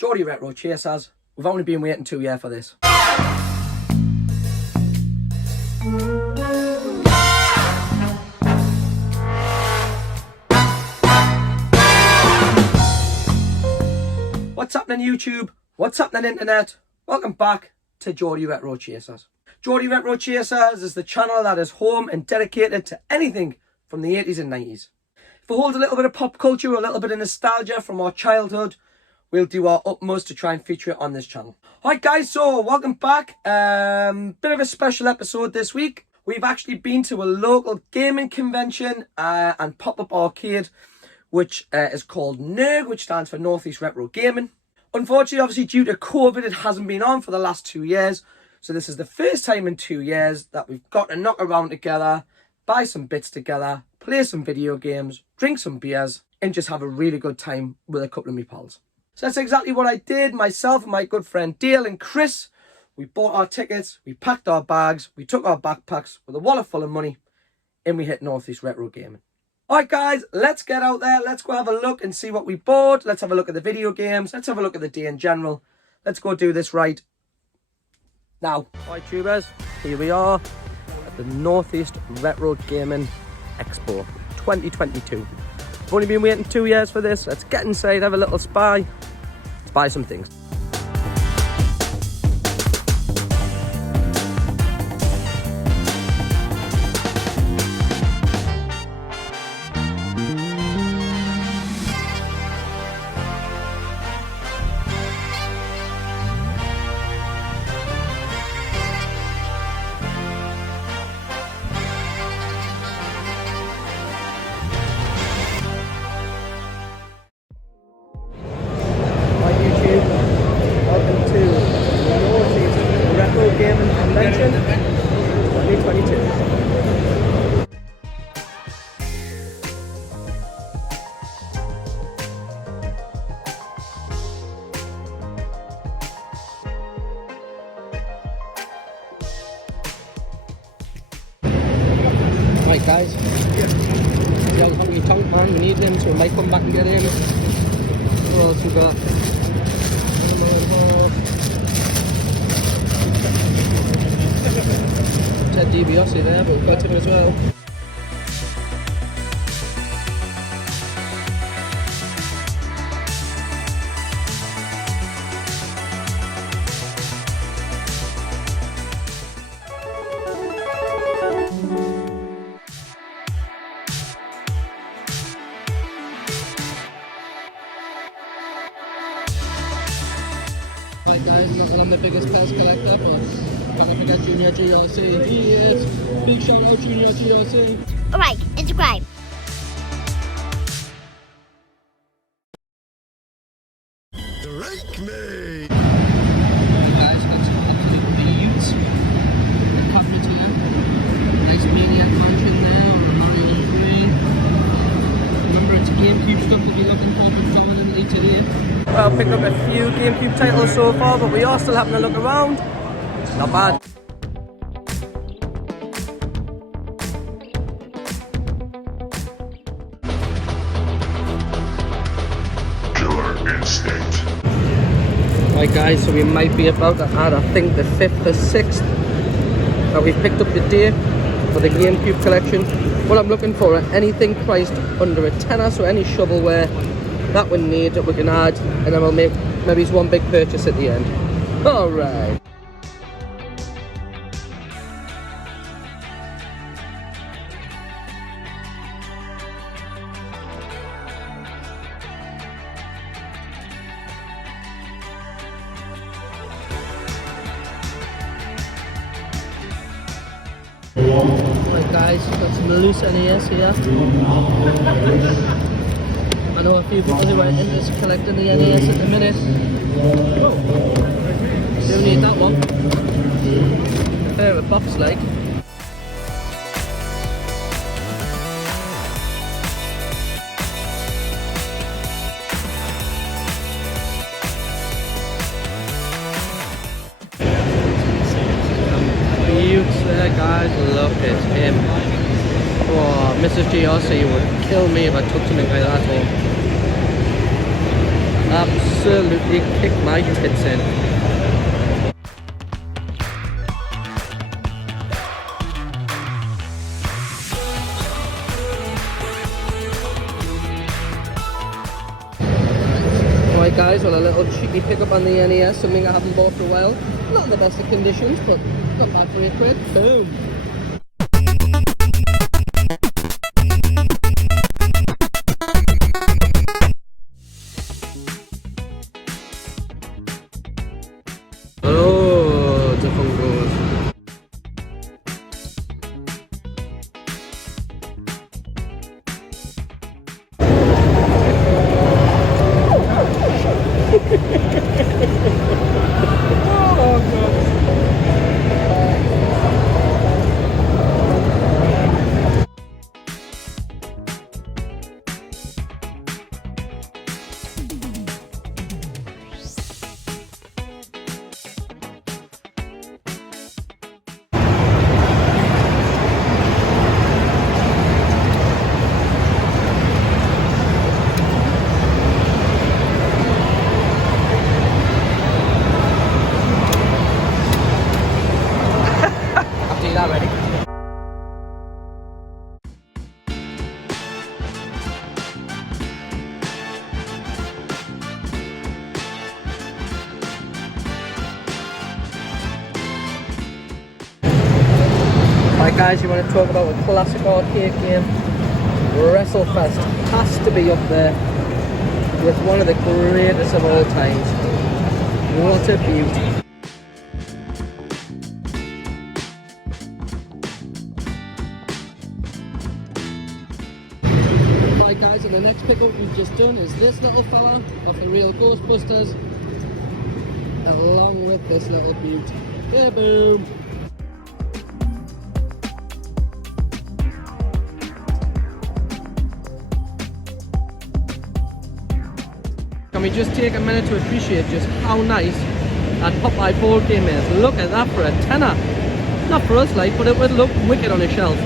Geordie Retro Chasers. We've only been waiting 2 years for this. What's happening YouTube? What's happening internet? Welcome back to Geordie Retro Chasers. Geordie Retro Chasers is the channel that is home and dedicated to anything from the 80s and 90s. If it holds a little bit of pop culture, a little bit of nostalgia from our childhood, we'll do our utmost to try and feature it on this channel. Alright guys, so welcome back. Bit of a special episode this week. We've actually been to a local gaming convention and pop-up arcade, which is called Nerg, which stands for North East Retro Gaming. Unfortunately, obviously due to COVID, it hasn't been on for the last 2 years. So this is the first time in 2 years that we've got to knock around together, buy some bits together, play some video games, drink some beers, and just have a really good time with a couple of me pals. So that's exactly what I did. Myself and my good friend Dale and Chris, we bought our tickets, we packed our bags, we took our backpacks with a wallet full of money, and we hit North East Retro Gaming. Alright guys, let's get out there, let's go have a look and see what we bought. Let's have a look at the video games, let's have a look at the day in general. Let's go do this right now. Alright tubers, here we are at the North East Retro Gaming Expo 2022. We've only been waiting 2 years for this. Let's get inside, have a little spy. Let's buy some things. Gaming Convention 2022. Right guys, young hungry tongue man, we need him, so we might come back and get him. Oh, let's go. Said DBOC there, but we've got him as well. Right guys, not I'm the biggest pest collector, but don't forget Junior GRC. He is. Big shout out Junior GRC. Alright, subscribe. Drink me! Guys, that's the Utes. The coverage here. Nice maniac mansion there on a Mario 3. Remember, it's GameCube stuff that you're looking for predominantly today. Well, picked up a few GameCube titles so far, but we are still having a look around. Not bad. Killer instinct. Right guys, so we might be about to add, I think, the 5th or 6th that we picked up today for the GameCube collection. What I'm looking for are anything priced under a tenner, so any shovelware that we need that we can add, and then we'll make maybe one big purchase at the end. Alright. Right guys, got some loose NES here. I know a few people who are into this collecting the NES at the minute. Don't need that one. Fair box like. Utes there guys, look at him. Oh, Mrs. GRC would kill me if I took something like that home. absolutely kicked my tits in. Alright guys, well, a little cheeky pickup on the NES, something I haven't bought for a while. Not in the best of conditions, but not bad for £8. Boom! Oh, the fungos. Ready? Right guys, you want to talk about a classic arcade game? WrestleFest has to be up there with one of the greatest of all times. What a beauty. Guys, and the next pickup we've just done is this little fella of the real Ghostbusters, along with this little beauty. Yeah, boom! Can we just take a minute to appreciate just how nice that Popeye board game is? Look at that for a tenner! Not for us, like, but it would look wicked on a shelf.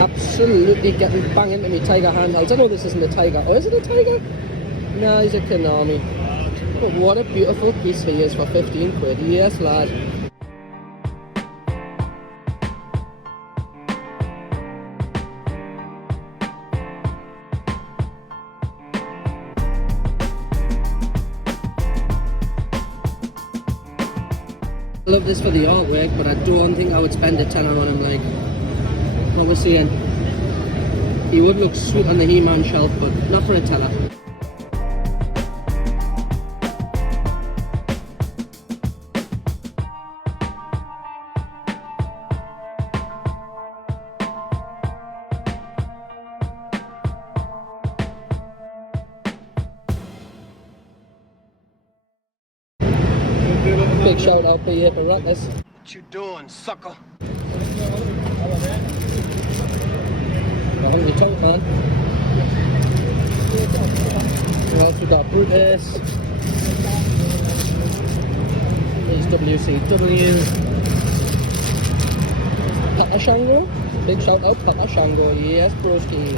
Absolutely getting banging into me Tiger handhelds. I know this isn't a Tiger. Or is it a Tiger? No, he's a Konami. But what a beautiful piece he is for 15 quid. Yes, lad. I love this for the artwork, but I don't think I would spend a tenner on him. Like, what we're saying, he would look sweet on the He-Man shelf, but not for a tenner. Big shout out to you for Ruckus. What you doing, sucker? Hungry tongue, man. What else we got? Brutus. There's WCW. Papa Shango. Big shout out, Papa Shango. Yes, broski.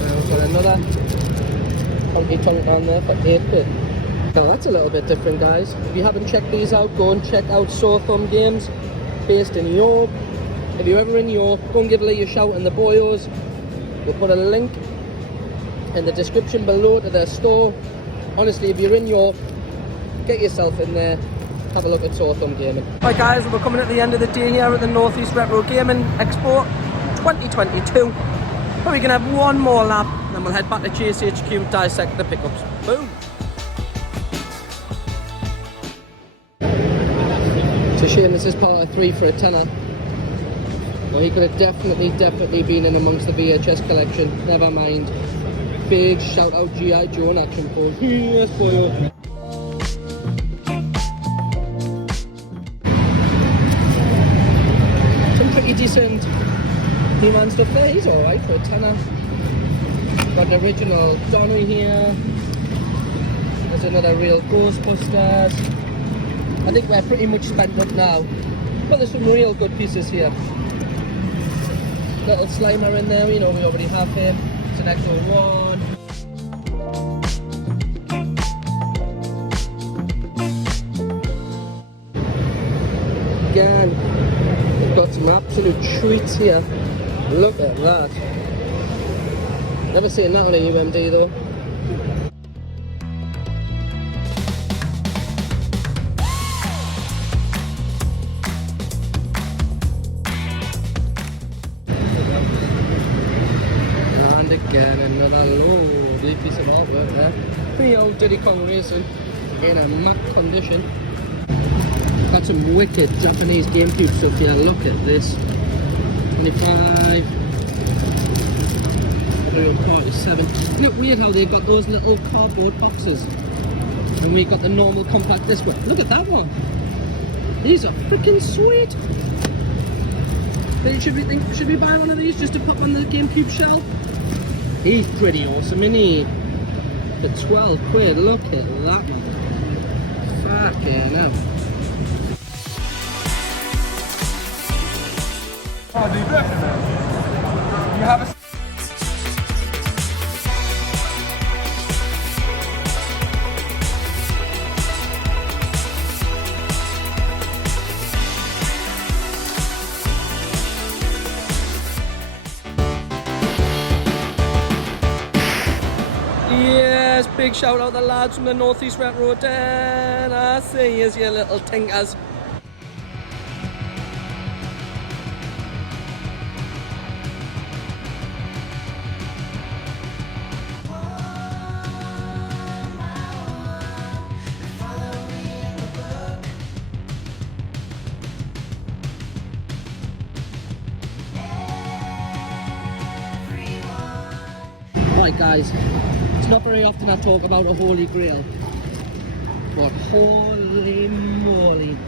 Now we've got another funky tongue down there for 8 quid. Now that's a little bit different, guys. If you haven't checked these out, go and check out Sore Thumb Games, based in York. If you're ever in York, go and give Lee a shout in the Boyos. We'll put a link in the description below to their store. Honestly, if you're in York, get yourself in there, have a look at Sore Thumb Gaming. Right guys, we're coming at the end of the day here at the North East Retro Gaming Expo 2022. Probably gonna have one more lap, then we'll head back to Chase HQ and dissect the pickups. Boom! It's a shame this is part of 3 for a tenner. Well, he could have definitely been in amongst the VHS collection. Never mind. Big shout out G.I. Joe and action pose. Yes, boy. Some pretty decent He-Man stuff there. He's alright for a tenner. Got the original Donny here. There's another real Ghostbusters. I think we're pretty much spent up now But there's some real good pieces here. Little Slimer in there, you know, we already have him. It's an Expo 1. Again, we've got some absolute treats here. Look at that. Never seen that on a UMD though. And again, another lovely piece of artwork there. Pretty old Diddy Kong Racing in a matte condition. Got some wicked Japanese GameCube stuff here. Look at this. 25. Probably on 47. Isn't it weird how they've got those little cardboard boxes? And we got the normal compact disc one. Look at that one. These are freaking sweet. Should we buy one of these just to put on the GameCube shelf? He's pretty awesome, isn't he? For 12 quid, look at that one. Fucking hell. Oh, die Böcke, man. Die haben es. Yes, big shout out to the lads from the Northeast Retro Den. I see you, your little tinkers. Right guys, it's not very often I talk about a holy grail, but holy moly,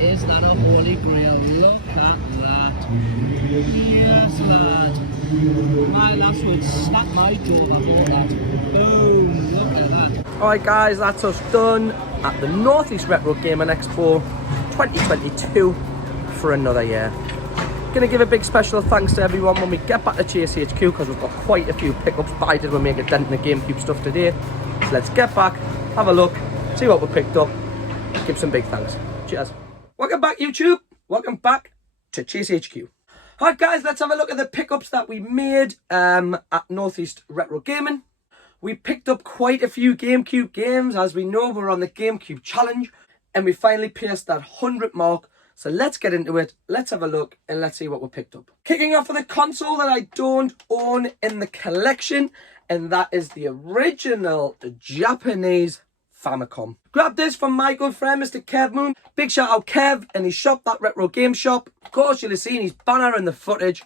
is that a holy grail? Look at that. Yes lad, my lass would snap my jaw about that. Boom, look at that. Alright guys, that's us done at the Northeast Retro Gaming Expo 2022 for another year. Gonna give a big special thanks to everyone when we get back to Chase HQ, because we've got quite a few pickups, but I did want to make a dent in the GameCube stuff today. So let's get back, have a look, see what we picked up, give some big thanks. Cheers. Welcome back YouTube, welcome back to Chase HQ. Alright guys, let's have a look at the pickups that we made at Northeast Retro Gaming. We picked up quite a few GameCube games. As we know, we're on the GameCube challenge and we finally pierced that 100 mark. So let's get into it, let's have a look, and let's see what we picked up. Kicking off with a console that I don't own in the collection, and that is the original Japanese Famicom. Grabbed this from my good friend, Mr. Kev Moon. Big shout out Kev and his shop, that Retro Game Shop. Of course, you'll have seen his banner in the footage,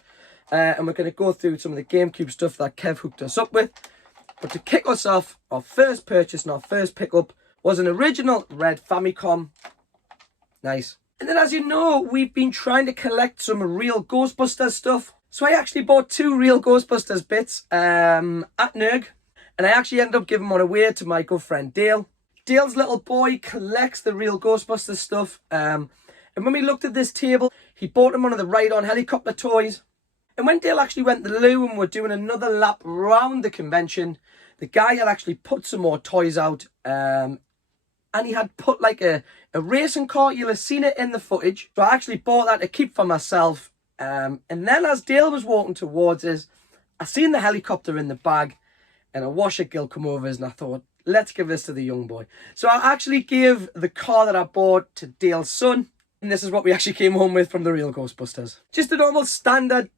and we're going to go through some of the GameCube stuff that Kev hooked us up with. But to kick us off, our first purchase and our first pickup was an original red Famicom. Nice. And then, as you know, we've been trying to collect some real Ghostbusters stuff. So I actually bought 2 real Ghostbusters bits at Nerg. And I actually ended up giving one away to my good friend Dale. Dale's little boy collects the real Ghostbusters stuff. And when we looked at this table, he bought him one of the ride-on helicopter toys. And when Dale actually went to the loo and we're doing another lap around the convention, the guy had actually put some more toys out. And he had put like a racing car. You'll have seen it in the footage. So I actually bought that to keep for myself. And then as Dale was walking towards us, I seen the helicopter in the bag and a washer gill come over us, and I thought, let's give this to the young boy. So I actually gave the car that I bought to Dale's son. And this is what we actually came home with from the real Ghostbusters. Just a normal standard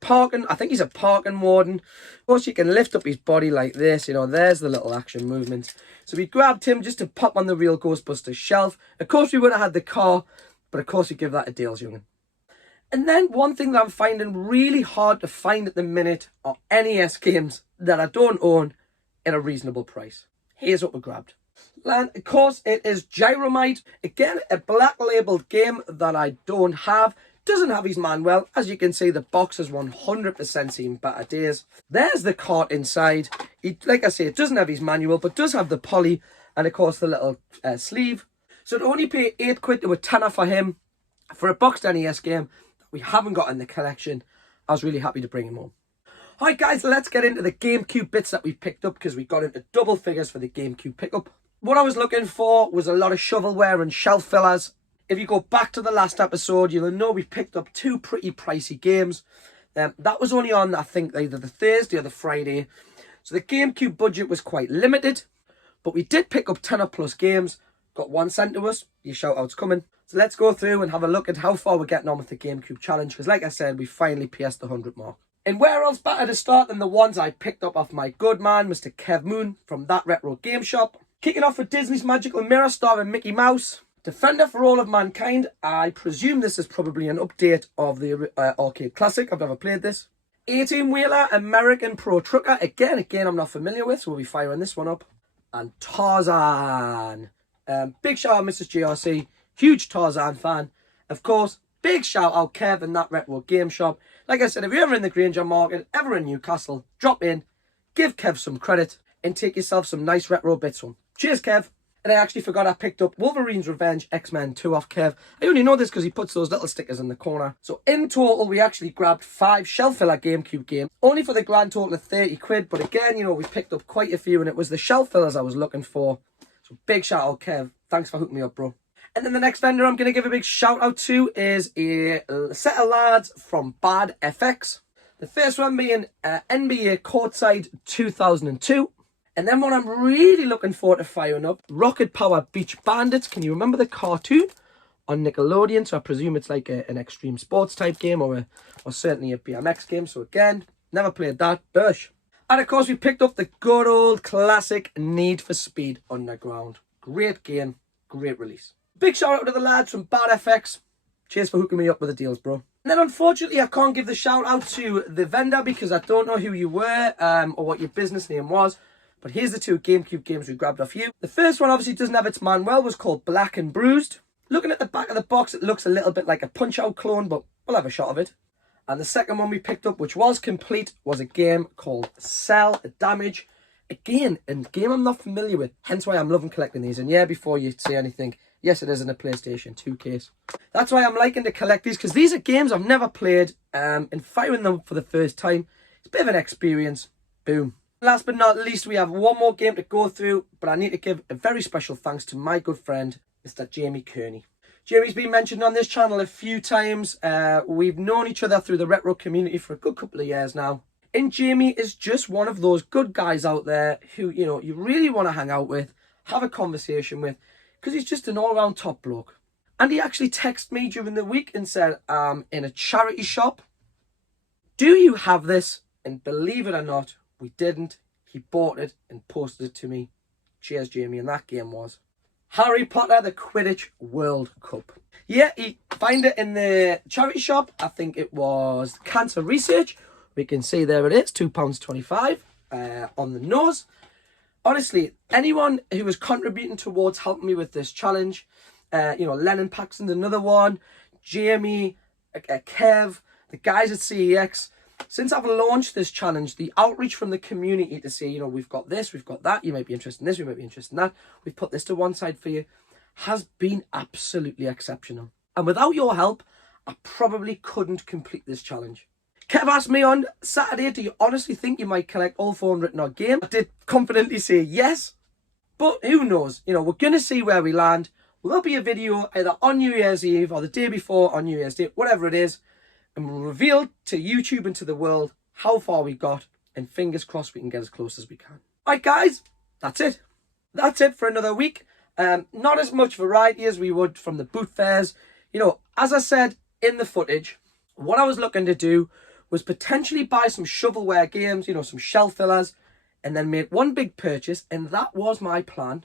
parking. I think he's a parking warden. Of course, you can lift up his body like this. You know, there's the little action movements. So we grabbed him just to pop on the real Ghostbusters shelf. Of course, we would have had the car, but of course, we give that to Dale's young'un. And then one thing that I'm finding really hard to find at the minute are NES games that I don't own at a reasonable price. Here's what we grabbed. And of course, it is Gyromite. Again, a black labeled game that I don't have. Doesn't have his manual. As you can see, the box has 100% seen better days. There's the cart inside. Like I say, it doesn't have his manual, but does have the poly and, of course, the little sleeve. So to only pay 8 quid to a tenner for him, For a boxed NES game that we haven't got in the collection, I was really happy to bring him home. Alright guys, let's get into the GameCube bits that we picked up, because we got into double figures for the GameCube pickup. What I was looking for was a lot of shovelware and shelf fillers. If you go back to the last episode, you'll know we picked up two pretty pricey games. That was only on, I think, either the Thursday or the Friday. So the GameCube budget was quite limited. But we did pick up 10 or plus games. Got one sent to us. Your shout out's coming. So let's go through and have a look at how far we're getting on with the GameCube challenge. Because like I said, we finally pierced the 100 mark. And where else better to start than the ones I picked up off my good man, Mr. Kev Moon, from That Retro Game Shop. Kicking off with Disney's Magical Mirror starring Mickey Mouse. Defender for All of Mankind. I presume this is probably an update of the arcade classic. I've never played this. 18-wheeler American Pro Trucker. Again, I'm not familiar with, so we'll be firing this one up. And Tarzan. Big shout out Mrs. GRC. Huge Tarzan fan. Of course, big shout out Kev and That Retro Game Shop. Like I said, if you're ever in the Granger Market, ever in Newcastle, drop in, give Kev some credit, and take yourself some nice retro bits home. Cheers, Kev. And I actually forgot I picked up Wolverine's Revenge X-Men 2 off Kev. I only know this because he puts those little stickers in the corner. So in total, we actually grabbed 5 shelf filler GameCube games. Only for the grand total of 30 quid. But again, you know, we picked up quite a few and it was the shelf fillers I was looking for. So big shout out, Kev. Thanks for hooking me up, bro. And then the next vendor I'm going to give a big shout out to is a set of lads from Bad FX. The first one being NBA Courtside 2002. And then what I'm really looking forward to firing up, Rocket Power Beach Bandits. Can you remember the cartoon on Nickelodeon? So I presume it's like an extreme sports type game or certainly a BMX game. So again, never played that. Bush. And of course we picked up the good old classic Need for Speed Underground. Great game, great release. Big shout out to the lads from Bad FX. Cheers for hooking me up with the deals, bro. And then unfortunately I can't give the shout out to the vendor because I don't know who you were or what your business name was. But here's the 2 GameCube games we grabbed off you. The first one obviously doesn't have its manual, was called Black and Bruised. Looking at the back of the box, it looks a little bit like a Punch-Out clone, but we'll have a shot of it. And the second one we picked up, which was complete, was a game called Cell Damage. Again, a game I'm not familiar with, hence why I'm loving collecting these. And yeah, before you say anything, yes, it is in a PlayStation 2 case. That's why I'm liking to collect these, because these are games I've never played, and firing them for the first time, it's a bit of an experience. Boom. Last but not least, we have one more game to go through, but I need to give a very special thanks to my good friend, Mr. Jamie Kearney. Jamie's been mentioned on this channel a few times. We've known each other through the retro community for a good couple of years now. And Jamie is just one of those good guys out there who, you know, you really want to hang out with, have a conversation with, because he's just an all-round top bloke. And he actually texted me during the week and said, in a charity shop, do you have this? And believe it or not, we didn't. He bought it and posted it to me. Cheers, Jamie. And that game was Harry Potter, the Quidditch World Cup. Yeah, he found it in the charity shop. I think it was Cancer Research. We can see there it is, £2.25 on the nose. Honestly, anyone who was contributing towards helping me with this challenge, you know, Lennon Paxton's another one, Jamie, Kev, the guys at CEX. Since I've launched this challenge, the outreach from the community to say, you know, we've got this, we've got that, you might be interested in this, we might be interested in that, we've put this to one side for you, has been absolutely exceptional. And without your help, I probably couldn't complete this challenge. Kev asked me on Saturday, do you honestly think you might collect all 400 odd games? I did confidently say yes, but who knows? You know, we're going to see where we land. Will there be a video either on New Year's Eve or the day before on New Year's Day, whatever it is, and we'll reveal to YouTube and to the world how far we got, and fingers crossed we can get as close as we can. Right guys, that's it. That's it for another week. Not as much variety as we would from the boot fairs. You know, as I said in the footage, what I was looking to do was potentially buy some shovelware games, you know, some shelf fillers, and then make one big purchase, and that was my plan,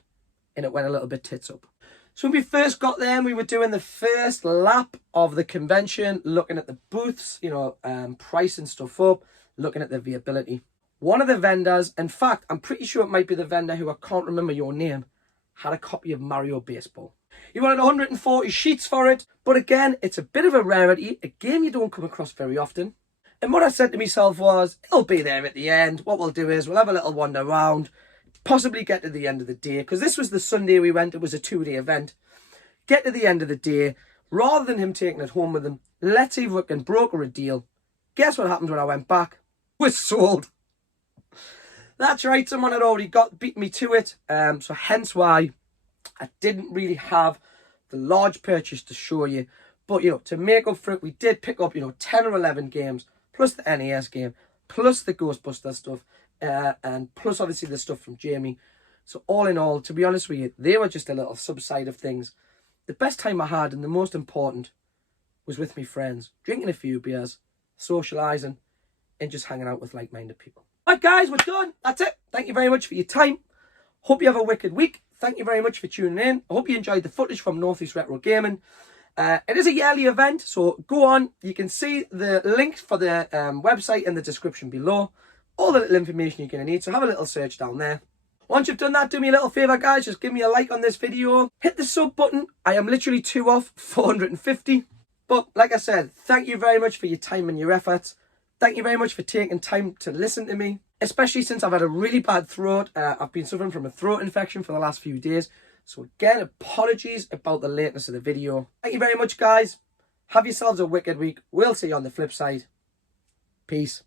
and it went a little bit tits up. So when we first got there, we were doing the first lap of the convention, looking at the booths, you know, pricing stuff up, looking at the viability. One of the vendors, in fact, I'm pretty sure it might be the vendor who I can't remember your name, had a copy of Mario Baseball. He wanted 140 sheets for it, but again, it's a bit of a rarity, a game you don't come across very often. And what I said to myself was, it'll be there at the end. What we'll do is we'll have a little wander around, possibly get to the end of the day, because this was the Sunday we went, it was a 2-day event. Get to the end of the day, rather than him taking it home with him, let's see if we can broker a deal. Guess what happened when I went back? Was sold. That's right, someone had already beat me to it, so hence why I didn't really have the large purchase to show you. But, to make up for it, we did pick up, 10 or 11 games, plus the NES game, plus the Ghostbusters stuff, and plus obviously the stuff from Jamie. So all in all, to be honest with you, they were just a little subside of things. The best time I had, and the most important, was with my friends, drinking a few beers, socialising, and just hanging out with like-minded people. Right, guys, we're done. That's it. Thank you very much for your time. Hope you have a wicked week. Thank you very much for tuning in. I hope you enjoyed the footage from Northeast Retro Gaming. It is a yearly event, so go on. You can see the link for the website in the description below. All the little information you're going to need, so have a little search down there. Once you've done that, do me a little favour, guys. Just give me a like on this video. Hit the sub button. I am literally 2 off 450. But like I said, thank you very much for your time and your efforts. Thank you very much for taking time to listen to me, especially since I've had a really bad throat. I've been suffering from a throat infection for the last few days. So again, apologies about the lateness of the video. Thank you very much, guys. Have yourselves a wicked week. We'll see you on the flip side. Peace.